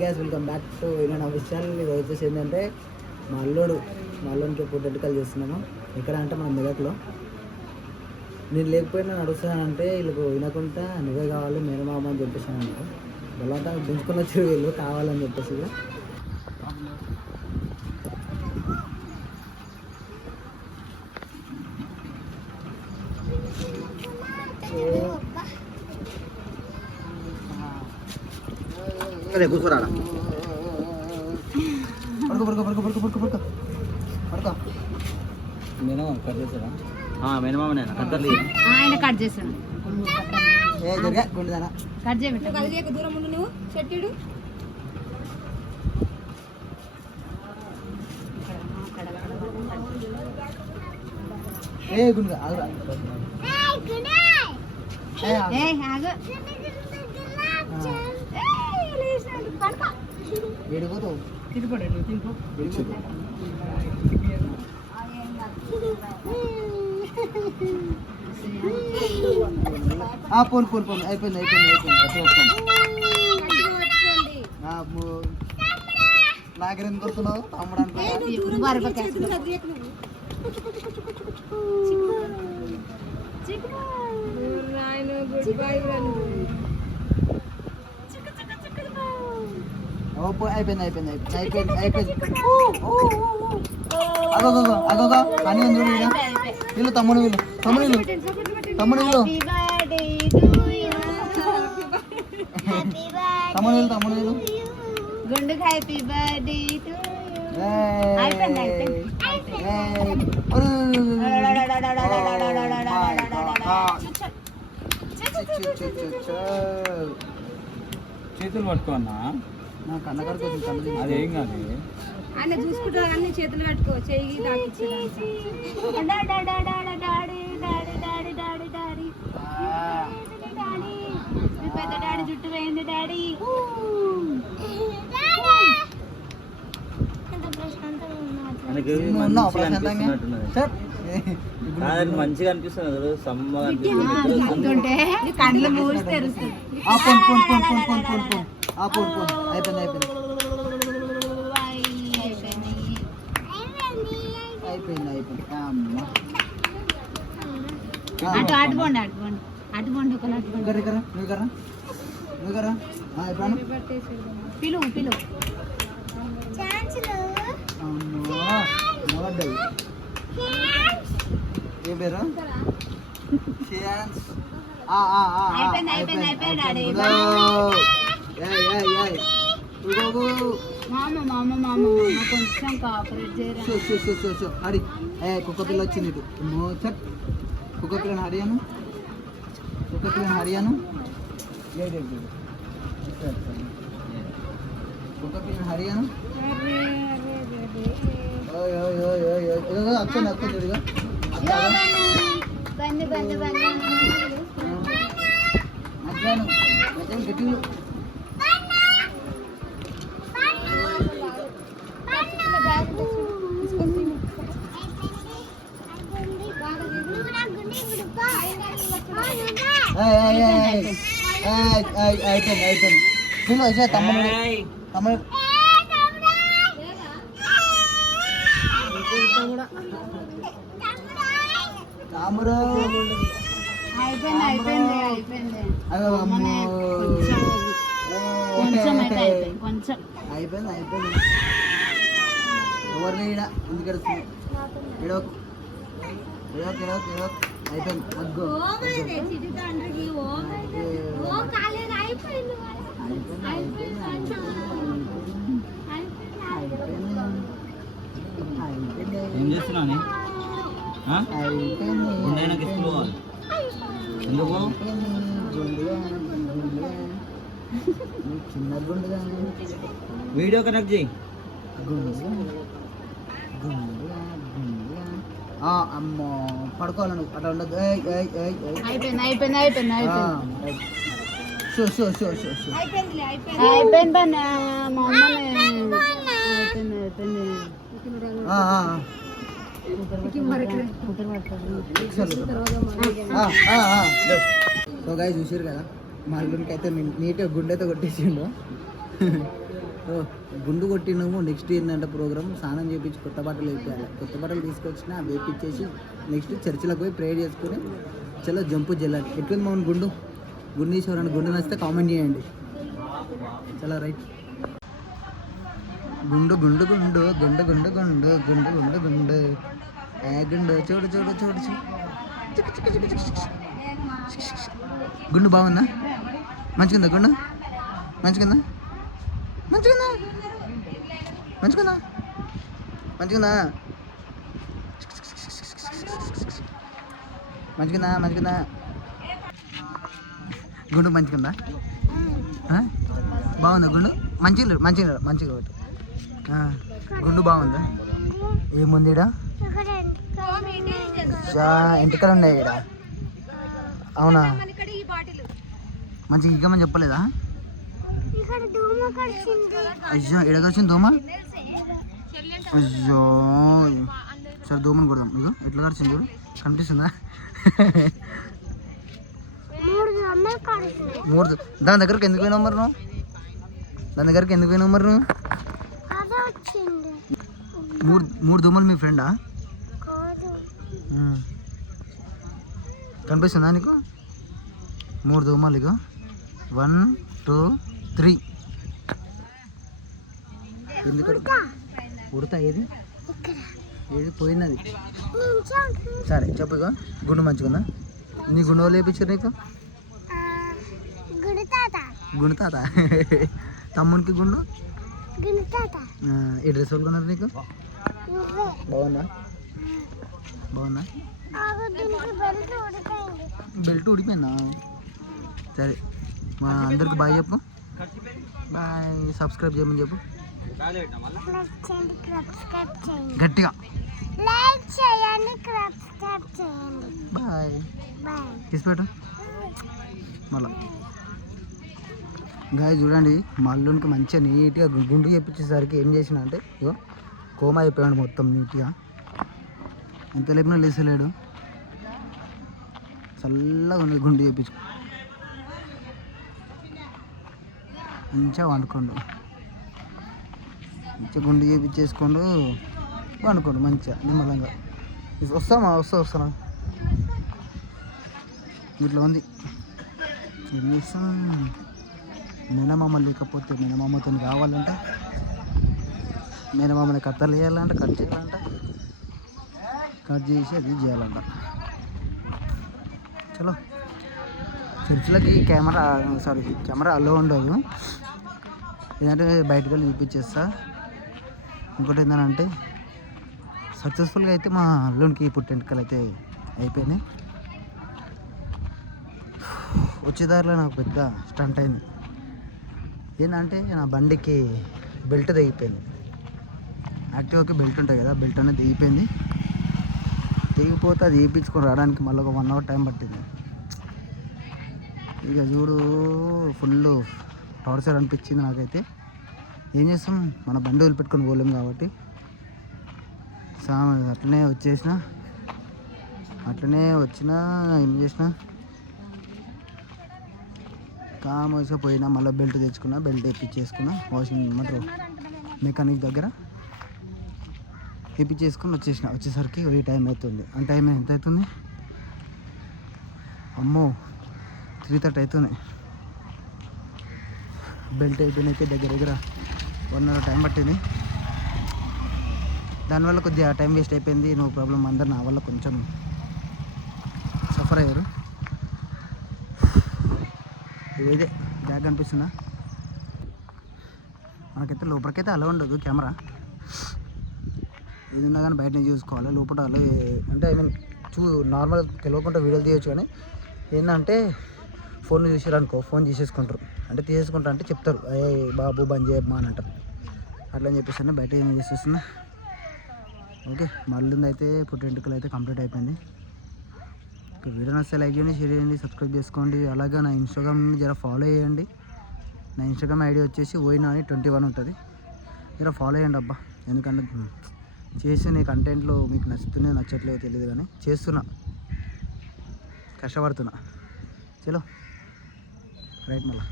Gas welcome back to నేను విషయాలు ఇది వచ్చేసి ఏంటంటే మా అల్లుడు మా అల్లుడికి పుట్టెంటుకలు చేస్తున్నాము. ఎక్కడ అంటే మన మెదక్లో. నేను లేకపోయినా నడుస్తానంటే వీళ్ళకు వినకుండా నువ్వే కావాలి మేనమామ అని చెప్పేసి అన్నారు బలవంతా దించుకొని వచ్చి వీళ్ళు కావాలని చెప్పేసి అదే కూర్చోరాడా? పడుకో పడుకో పడుకో పడుకో పడుకో పడుకో. పడుకో. మేనమామ కట్ చేసాడా మినిమం నేను కద్దర్లు ఆయన కట్ గుండెదానా? కట్ చేయబెట్ట దూరం ఉండు నువ్వు. చెట్టుడు ఏ గుండె ఆగురా ఏ ఆగు. ఏ ఆగు ఏడిపోతావు ఏడిపోతావు ఆ, పోను పోను పోను. అయిపోయింది అయిపోయింది అయిపోయింది. నాకెందుకు కొడుతున్నావు బరపక గుడ్ బై ఓ, పో, అయిపోయింది అయిపోయింది అయిపోయింది అయిపోయింది అయిపోయింది అగోగో అగోగో అని ఉంది చూడు ఈడ. వీళ్ళు తమ్ముడు వీళ్ళు తమ్ముడు వీళ్ళు తమ్ముడు వీళ్ళు తమ్ముడు వీళ్ళు తమ్ముడు వీళ్ళు గుండు హ్యాపీ బర్త్డే టు అయిపోయింది, అయిపోయింది. చేతులు పట్టుకోన్నా అదేం కాదు. ఆయన చూసుకుంటారు అన్ని చేతులు పెట్టుకో చెయ్యి. పెద్ద డాడీ జుట్టు పోయింది డాడీ. మంచిగా అనిపిస్తుంది సమ్మగా అనిపిస్తుంది. ఆ పోన్ పోన్. అయిపోయింది అయిపోయింది. అయిపోయింది అయిపోయింది. అమ్మ. అటు అటు పోండి అటు పోండి. అటు పోండి ఒకరు అటు పోండి. నువ్వు కర్రా నువ్వు కర్రా నువ్వు కర్రా ఇప్పుడు. పిలువు పిలువు అమ్మో నవ్వడ్డాయి ఏ పేరు? అయిపోయింది, అయిపోయింది, అయిపోయింది, మామ మామ. మామ కొంచెం కాపరేట్ చేయరా? హరి ఏ కుక్క పిల్ల వచ్చింది ఇటు. అమ్మో, చట్. కుక్క పిల్లని హరియాను కుక్క పిల్లని హరియాను. కుక్క పిల్లని హరియాను ఓయ్ ఓయ్ ఓయ్ ఓయ్ ఓయ్. ఇదిగో అక్కండి గట్టిగా అయిపోయింది అయిపోయింది పిల్ల వచ్చే తమ్ముడు తమ్ముడు తమ్ముడు అయిపోయింది అయిపోయింది అయిపోయింది అయ్యో, అమ్మో. అమ్మనే కొంచెం ఏయ్. కొంచెం అయితే అయిపోయింది కొంచెం అయిపోయింది అయిపోయింది ఎవరిని ఈడ ఎందుకు ఎడుస్తుంది ఎడవకు ఎడవకు ఎడవకు ఎడవకు అయిపోయింది అగ్గో అగ్గో. అయిపోయింది అయిపోయింది అయిపోయింది ఏం చేస్తున్నావు అయిపోయింది గుండె తీసుకోవాలి ఎందుకు గుండుగా గుండుగా చిన్న గుండుగా వీడియో కనెక్ట్ చేయి అమ్మో పడుకోవాలను అట్లా ఉండదు అయిపోయింది అయిపోయింది సో గాయ చూసారు కదా? మా అల్లునికి అయితే నీట్గా గుండెతో కొట్టేసిండు. గుండు కొట్టినము. నెక్స్ట్ ఏంటంటే ప్రోగ్రామ్. స్నానం చేయించి కొత్త బట్టలు వేపించాలి. కొత్త బట్టలు తీసుకొచ్చిన అవి వేపించేసి నెక్స్ట్ చర్చిలకు పోయి ప్రేయర్ చేసుకుని చాలా జంపు జల్లాలి. ఎట్లుంది మౌన్ గుండు? గుండు తీసేవారండి గుండు నచ్చితే కామెంట్ చేయండి. చాలా రైట్ గుండు గుండు గుండు గుండు గుండు గుండు గుండు గుండు గుండు. ఏ గుండు? చూడు చూడు చూడు చూడు. గుండు బాగుందా? మంచిగుందా గుండు? మంచిగుందా? మంచిగున్నా మంచిగున్నా మంచిగున్నా మంచిగున్నా మంచిగున్నా గుండు మంచిగుందా? బాగుందా గుండు? మంచిగా మంచిగా మంచిగా గుండు బాగుందా? ఏముంది ఇక్కడ ఎంటికలు ఉన్నాయి ఇక్కడ అవునా? మంచిగా ఇంకా చెప్పలేదా? అయ్యో ఎడగొచ్చింది దోమ? అయ్యో సరే దోమని కొడదాం. ఇగో ఎట్లా కరిచింది చూడు. కనిపిస్తుందా? మూడు దాని దగ్గరకు ఎందుకు పోయినావు మరి నువ్వు? దాని దగ్గరకు ఎందుకు పోయినావు మరి నువ్వు? మూడు మూడు దోమలు మీ ఫ్రెండా. కనిపిస్తుందా నీకు? మూడు దోమలు ఇగో. One two three. ఎందుకు ఉడతా ఏది? ఏది? పోయినది. సరే చెప్పు ఇగో. గుండు మంచిగుందా నీ గుండు వాళ్ళు వేయించారు నీకు? గుండు తాత. తమ్మునికి గుండు? ఈ డ్రెస్ వాళ్ళు కొన్నారు నీకు బాగుందా? బాగుందా? బెల్ట్ ఊడిపోయిందా సరే మా అందరికి బాయ్ చెప్పు. బాయ్ సబ్స్క్రైబ్ చేయమని చెప్పు. గట్టిగా. లైక్ చేయండి సబ్స్క్రైబ్ చేయండి. బాయ్. బాయ్. తీసిపెట్టు. మళ్ళా. గాయ చూడండి మా అల్లునికి మంచిగా నీట్గా గుండు చేపించేసరికి ఏం చేసిన అంటే ఇగో కోమా అయిపోయాడు మొత్తం నీట్గా. ఎంత లేపినా లేసలేడు చల్లగా ఉంది గుండు చేయించు మంచిగా వండుకోండు. మంచిగా గుండు చేపించేసుకోండు వండుకోండు మంచిగా నిమ్మలంగా. వస్తామా వస్తా వస్తానా ఇట్లా ఉంది. ఏం చేస్తాం? మేనమామ లేకపోతే మేనమామతో కావాలంటే మేనమామని కత్తలు చేయాలంటే కట్ చేయాలంట. కట్ చేసి అది చేయాలంట. చలో. చర్చిలకి కెమెరా సారీ కెమెరా అలో ఉండదు. ఏంటంటే బయటకు వెళ్ళి చూపించేస్తా. ఇంకోటి ఏంటంటే సక్సెస్ఫుల్గా అయితే మా అల్లునికి పుట్టెంటుకలు అయితే అయిపోయినాయి. వచ్చేదారిలో నాకు పెద్ద స్టంట్ అయింది. ఏంటంటే నా బండికి బెల్ట్ తెగిపోయింది. యాక్టివ్కి బెల్ట్ ఉంటుంది కదా బెల్ట్ అనేది తెగిపోయింది. తెగిపోతే అది వేయించుకొని రావడానికి మళ్ళీ ఒక వన్ అవర్ టైం పట్టింది. ఇక చూడు ఫుల్ టార్చర్ అనిపించింది నాకైతే. ఏం చేస్తాం? మన బండి వదిలిపెట్టుకొని పోలేం కాబట్టి. సా అట్లనే వచ్చేసిన అట్లనే వచ్చిన ఏం చేసిన. కామర్స్గా పోయినా మళ్ళీ బెల్ట్ తెచ్చుకున్నా బెల్ట్ వేపించేసుకున్నా వాషింగ్ ఏమంటారు మెకానిక్ దగ్గర వేపించేసుకుని వచ్చేసిన. వచ్చేసరికి ఈ టైం అవుతుంది. ఆ టైం ఎంత అవుతుంది? అమ్మో త్రీ థర్టీ అవుతుంది బెల్ట్ అయిపోయినైతే దగ్గర దగ్గర వన్ అవర్ టైం పట్టింది. దానివల్ల కొద్దిగా టైం వేస్ట్ అయిపోయింది. No problem. అందరు నా వల్ల కొంచెం సఫర్ అయ్యారు. ఇదే బ్యాగ్ అనిపిస్తుందా? మనకైతే లోపలికైతే అలా ఉండదు కెమెరా. ఇది ఉన్నా కానీ బయటనే చూసుకోవాలి. లోపల అలా అంటే ఐ మీన్ చూ నార్మల్ తెలియకుండా వీడియోలు తీయచ్చు కానీ ఏంటంటే ఫోన్ చూసారు ఫోన్ తీసేసుకుంటారు. అంటే తీసేసుకుంటారు అంటే చెప్తారు ఏ బాబు బంద్ చేయమ్మా అని అంటారు. అట్లా అని చెప్పేసి బయట ఏం చేసేస్తున్నా. ఓకే మళ్ళీ అయితే పుట్టెంటుకలు అయితే కంప్లీట్ అయిపోయింది. ఇక వీడియో నచ్చితే లైక్ చేయండి షేర్ చేయండి సబ్స్క్రైబ్ చేసుకోండి. అలాగే నా ఇన్స్టాగ్రామ్ని జర ఫాలో చేయండి. నా ఇన్స్టాగ్రామ్ ఐడి వచ్చేసి ఓయినా అని ట్వంటీ వన్ ఉంటుంది. జర ఫాలో చేయండి అబ్బా. ఎందుకంటే మ్, చేసే నీ కంటెంట్లో మీకు నచ్చుతుందో నచ్చట్లేదో తెలియదు కానీ చేస్తున్నా. కష్టపడుతున్నా. చలో. రైట్ మళ్ళీ